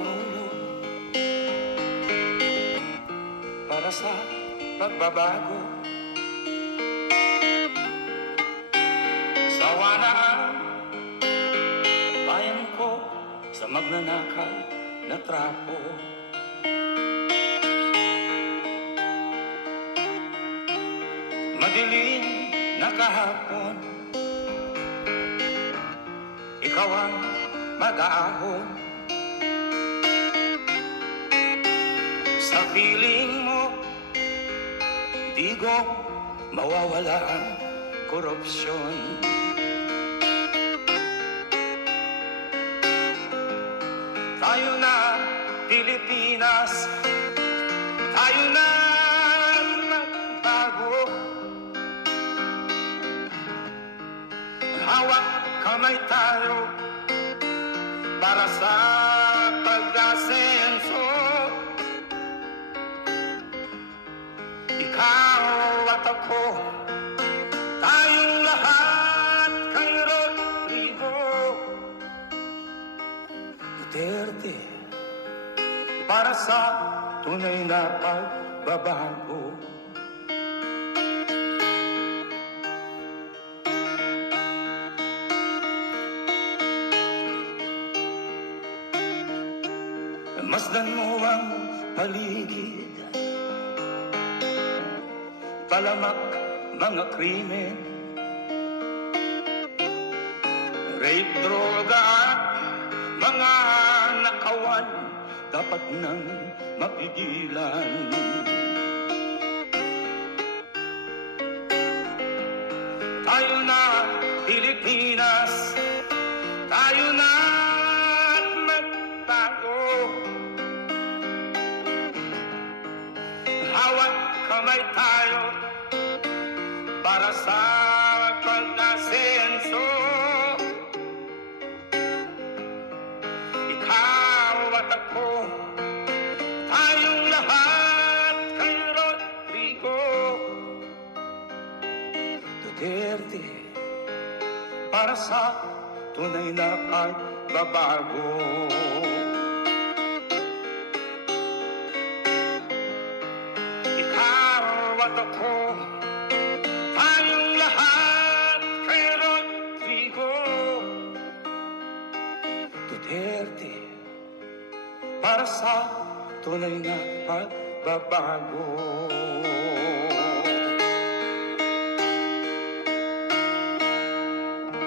Pangulo para sa pagbabago. Sawa na ang bayan ko sa magnanakaw na trapo. Madilim na kahapon, ikaw ang mag-aahon. Sa piling mo, di ko mawawala ang korupsyon. Tayo na Pilipinas, tayo na magbago. Hawak kamay tayo para sa pag-asenso. Ikaw at ako, tayong lahat kay Rodrigo Duterte, para sa tunay na pagbabago. Masdan mo ang paligid, talamak mga krimen, rape, droga at mga nakawan, dapat nang mapigilan. Tayo na Pilipinas, tayo na magbago. Hawak kamay tayo para sa pag-asenso. Ikaw at ako, tayong lahat kay Rodrigo Duterte, para sa tunay na pagbabago. At ako, tayong lahat kay Rodrigo Duterte, para sa tunay na pagbabago.